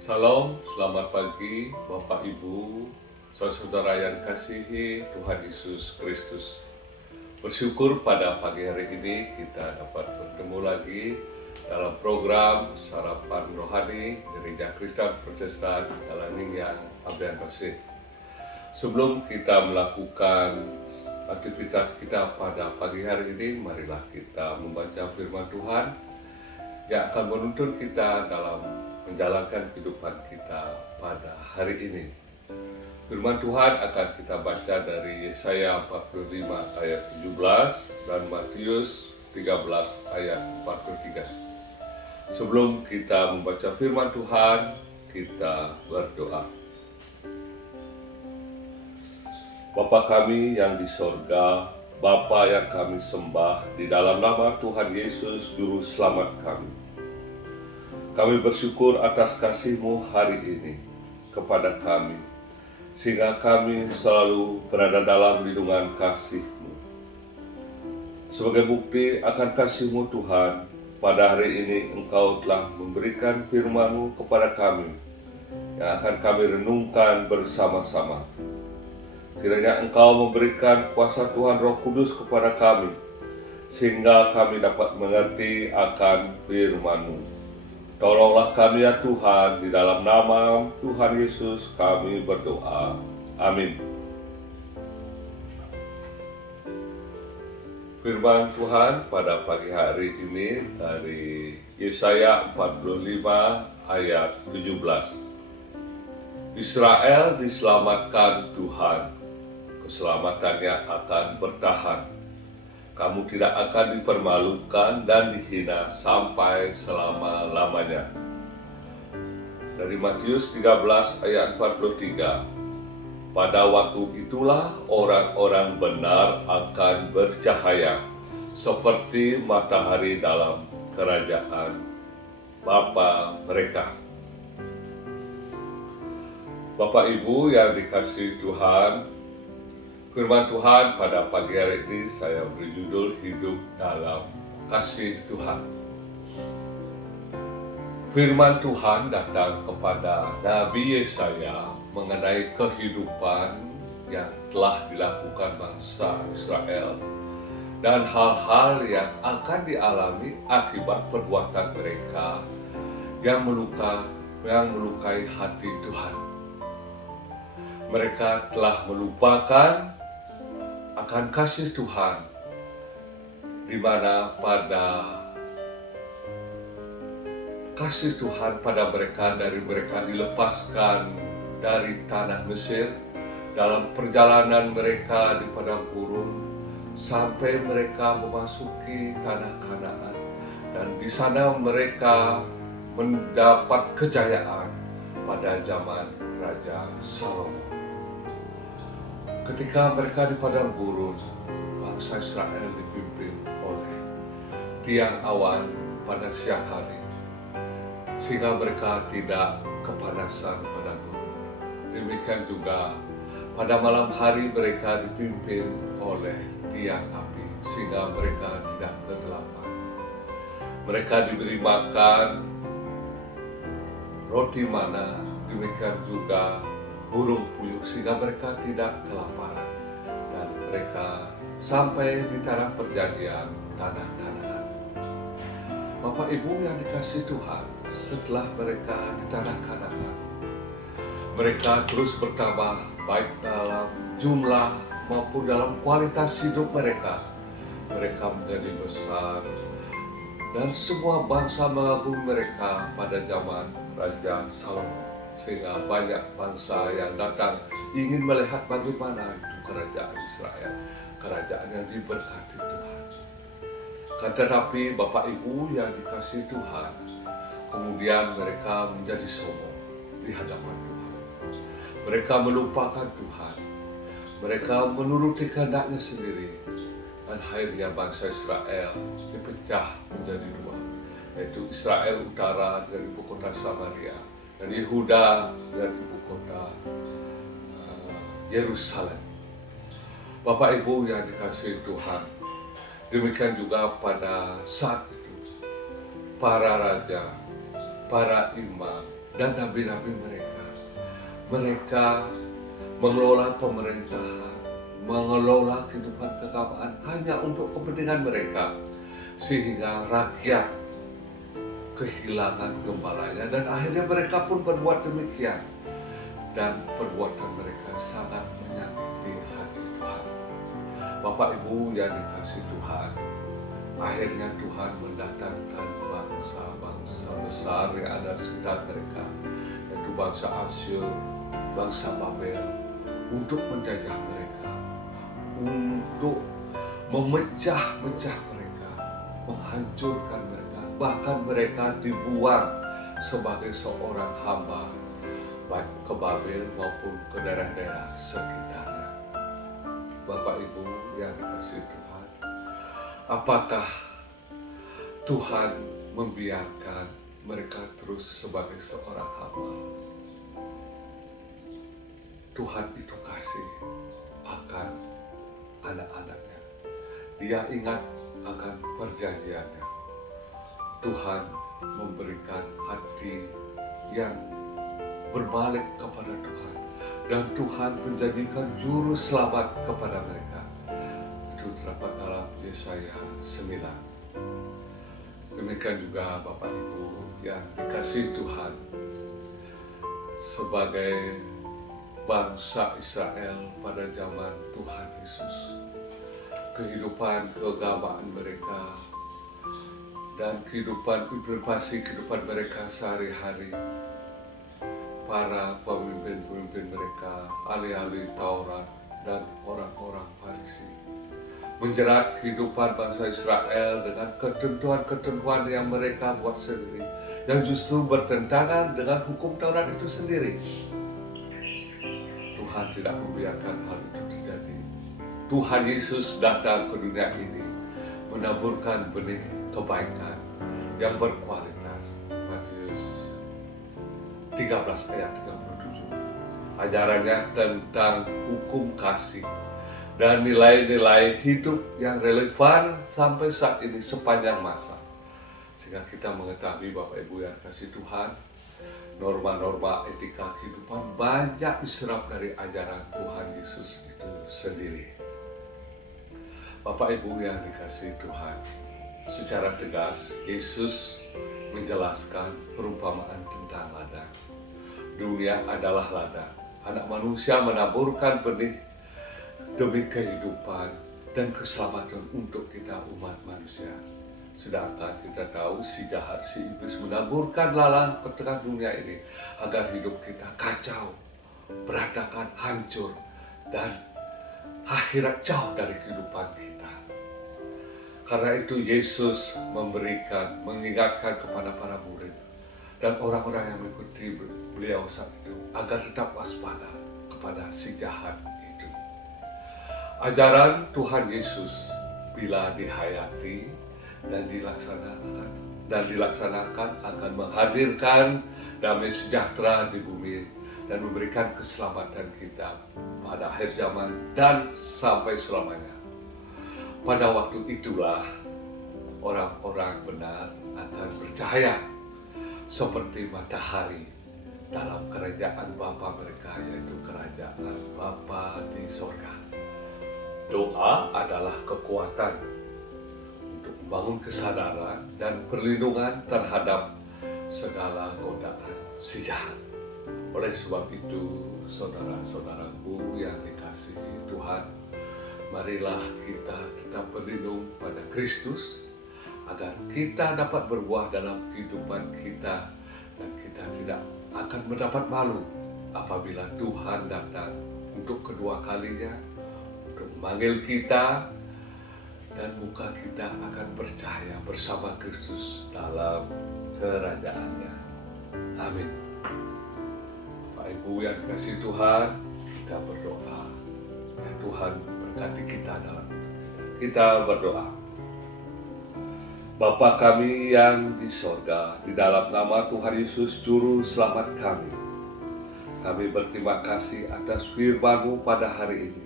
Salam, selamat pagi Bapak Ibu, saudara yang dikasihi Tuhan Yesus Kristus. Bersyukur pada pagi hari ini kita dapat bertemu lagi dalam program Sarapan Rohani Gereja Kristen Protestan Alangnya Abian Basih. Sebelum kita melakukan aktivitas kita pada pagi hari ini, marilah kita membaca firman Tuhan yang akan menuntun kita dalam menjalankan kehidupan kita pada hari ini. Firman Tuhan akan kita baca dari Yesaya 45 ayat 17 dan Matius 13 ayat 43. Sebelum kita membaca firman Tuhan, kita berdoa. Bapa kami yang di sorga, Bapa yang kami sembah, di dalam nama Tuhan Yesus Juru Selamat kami. Kami bersyukur atas kasih-Mu hari ini kepada kami, sehingga kami selalu berada dalam lindungan kasih-Mu. Sebagai bukti akan kasih-Mu Tuhan, pada hari ini Engkau telah memberikan firman-Mu kepada kami, yang akan kami renungkan bersama-sama. Kiranya Engkau memberikan kuasa Tuhan Roh Kudus kepada kami, sehingga kami dapat mengerti akan firman-Mu. Tolonglah kami ya Tuhan, di dalam nama Tuhan Yesus kami berdoa. Amin. Firman Tuhan pada pagi hari ini dari Yesaya 45 ayat 17. Israel diselamatkan Tuhan, keselamatannya akan bertahan. Kamu tidak akan dipermalukan dan dihina sampai selama-lamanya. Dari Matius 13 ayat 43. Pada waktu itulah orang-orang benar akan bercahaya seperti matahari dalam kerajaan Bapa mereka. Bapak Ibu yang dikasihi Tuhan, firman Tuhan pada pagi hari ini saya beri judul Hidup dalam Kasih Tuhan. Firman Tuhan datang kepada Nabi Yesaya mengenai kehidupan yang telah dilakukan bangsa Israel dan hal-hal yang akan dialami akibat perbuatan mereka yang melukai hati Tuhan. Mereka telah melupakan akan kasih Tuhan, di mana pada kasih Tuhan pada mereka dari mereka dilepaskan dari tanah Mesir dalam perjalanan mereka di padang gurun sampai mereka memasuki tanah Kanaan, dan di sana mereka mendapat kejayaan pada zaman Raja Salomo. Ketika mereka di padang gurun, bangsa Israel dipimpin oleh tiang awan pada siang hari, sehingga mereka tidak kepanasan pada gurun. Demikian juga pada malam hari mereka dipimpin oleh tiang api, sehingga mereka tidak kegelapan. Mereka diberi makan roti mana, demikian juga burung puyuh, sehingga mereka tidak kelaparan, dan mereka sampai di tanah perjanjian, tanah Kanaan. Bapak Ibu yang dikasihi Tuhan, setelah mereka di tanah Kanaan, mereka terus bertambah baik dalam jumlah maupun dalam kualitas hidup mereka. Mereka menjadi besar, dan semua bangsa mengagumi mereka pada zaman Raja Salomo. Sehingga banyak bangsa yang datang ingin melihat bagaimana itu kerajaan Israel, kerajaan yang diberkati Tuhan. Tetapi Bapak Ibu yang dikasihi Tuhan, kemudian mereka menjadi sombong di hadapan Tuhan. Mereka melupakan Tuhan, mereka menuruti kehendaknya sendiri, dan akhirnya bangsa Israel dipecah menjadi dua, yaitu Israel utara dari ibu kota Samaria, dan Yehuda dan ibu kota Yerusalem. Bapak Ibu yang dikasihi Tuhan, Demikian juga pada saat itu, para raja, para imam, dan nabi-nabi mereka mengelola pemerintahan, mengelola kehidupan keagamaan hanya untuk kepentingan mereka, sehingga rakyat kehilangan gembalanya, dan akhirnya mereka pun berbuat demikian, dan perbuatan mereka sangat menyakiti hati Tuhan. Bapak Ibu yang dikasihi Tuhan, akhirnya Tuhan mendatangkan bangsa-bangsa besar yang ada di sekitar mereka, yaitu bangsa Asyur, bangsa Babel, untuk menjajah mereka, untuk memecah-mecah mereka, menghancurkan mereka, bahkan mereka dibuang sebagai seorang hamba, baik ke Babel maupun ke daerah-daerah sekitarnya. Bapak Ibu yang dikasihi Tuhan, apakah Tuhan membiarkan mereka terus sebagai seorang hamba? Tuhan itu kasih akan anak-anaknya. Dia ingat akan perjanjiannya. Tuhan memberikan hati yang berbalik kepada Tuhan, dan Tuhan menjadikan juru selamat kepada mereka. Itu terdapat dalam Yesaya 9. Demikian juga Bapak Ibu yang dikasihi Tuhan, sebagai bangsa Israel pada zaman Tuhan Yesus, kehidupan keagamaan mereka dan implementasi kehidupan mereka sehari-hari, para pemimpin-pemimpin mereka, ahli-ahli Taurat dan orang-orang Farisi, menjerat kehidupan bangsa Israel dengan ketentuan-ketentuan yang mereka buat sendiri, yang justru bertentangan dengan hukum Taurat itu sendiri. Tuhan tidak membiarkan hal itu terjadi. Tuhan Yesus datang ke dunia ini menaburkan benih kebaikan yang berkualitas. Matius 13 ayat 37. Ajarannya tentang hukum kasih dan nilai-nilai hidup yang relevan sampai saat ini sepanjang masa. Sehingga kita mengetahui, Bapak Ibu yang kasih Tuhan, norma-norma etika kehidupan banyak diserap dari ajaran Tuhan Yesus itu sendiri. Bapak Ibu yang dikasihi Tuhan, secara tegas Yesus menjelaskan perumpamaan tentang ladang. Dunia adalah ladang. Anak manusia menaburkan benih demi kehidupan dan keselamatan untuk kita umat manusia. Sedangkan kita tahu si jahat, si iblis menaburkan lalang ke tengah dunia ini agar hidup kita kacau, berantakan, hancur, dan akhirat jauh dari kehidupan kita. Karena itu Yesus mengingatkan kepada para murid dan orang-orang yang mengikuti beliau saat itu agar tetap waspada kepada si jahat itu. Ajaran Tuhan Yesus bila dihayati dan dilaksanakan akan menghadirkan damai sejahtera di bumi dan memberikan keselamatan kita pada akhir zaman dan sampai selamanya. Pada waktu itulah orang-orang benar akan bercahaya seperti matahari dalam kerajaan Bapa mereka, yaitu kerajaan Bapa di sorga. Doa adalah kekuatan membangun kesadaran dan perlindungan terhadap segala godaan si jahat. Oleh sebab itu, saudara-saudaraku yang dikasihi Tuhan, marilah kita tetap berlindung pada Kristus agar kita dapat berbuah dalam kehidupan kita dan kita tidak akan mendapat malu apabila Tuhan datang untuk kedua kalinya untuk memanggil kita, dan muka kita akan bercahaya bersama Kristus dalam kerajaannya. Amin. Bapak Ibu yang dikasihi Tuhan, kita berdoa. Tuhan berkati kita dalam kita berdoa. Bapa kami yang di sorga, di dalam nama Tuhan Yesus Juru Selamat kami berterima kasih atas firman-Mu pada hari ini.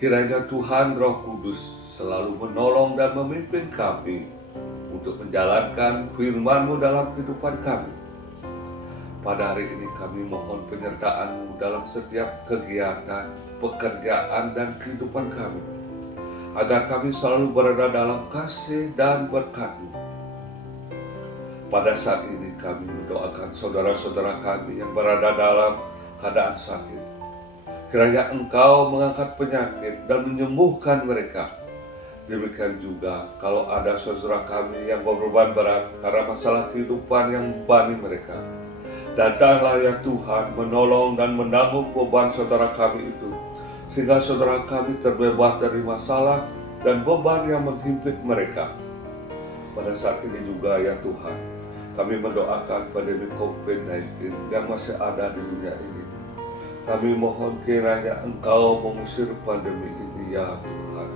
Kiranya Tuhan Roh Kudus selalu menolong dan memimpin kami untuk menjalankan firman-Mu dalam kehidupan kami. Pada hari ini kami mohon penyertaan-Mu dalam setiap kegiatan, pekerjaan, dan kehidupan kami, agar kami selalu berada dalam kasih dan berkat-Mu. Pada saat ini kami mendoakan saudara-saudara kami yang berada dalam keadaan sakit. Kiranya Engkau mengangkat penyakit dan menyembuhkan mereka. Demikian juga kalau ada saudara kami yang berbeban berat karena masalah kehidupan yang membebani mereka. Datanglah ya Tuhan menolong dan menanggung beban saudara kami itu, sehingga saudara kami terbebas dari masalah dan beban yang menghimpit mereka. Pada saat ini juga ya Tuhan, kami mendoakan pandemi COVID-19 yang masih ada di dunia ini. Kami mohon kiranya Engkau mengusir pandemi ini ya Tuhan.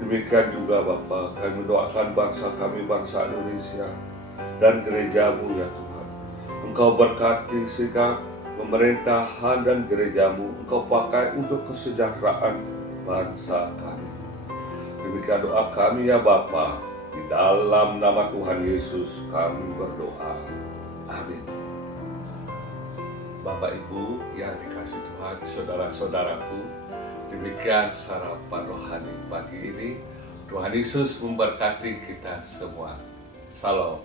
Demikian juga Bapa, kami mendoakan bangsa kami, bangsa Indonesia dan gereja-Mu ya Tuhan. Engkau berkati sikap pemerintahan dan gereja-Mu, Engkau pakai untuk kesejahteraan bangsa kami. Demikian doa kami ya Bapa, di dalam nama Tuhan Yesus kami berdoa. Amin. Bapak Ibu yang dikasihi Tuhan, saudara-saudaraku, demikian sarapan rohani pagi ini. Tuhan Yesus memberkati kita semua. Salam.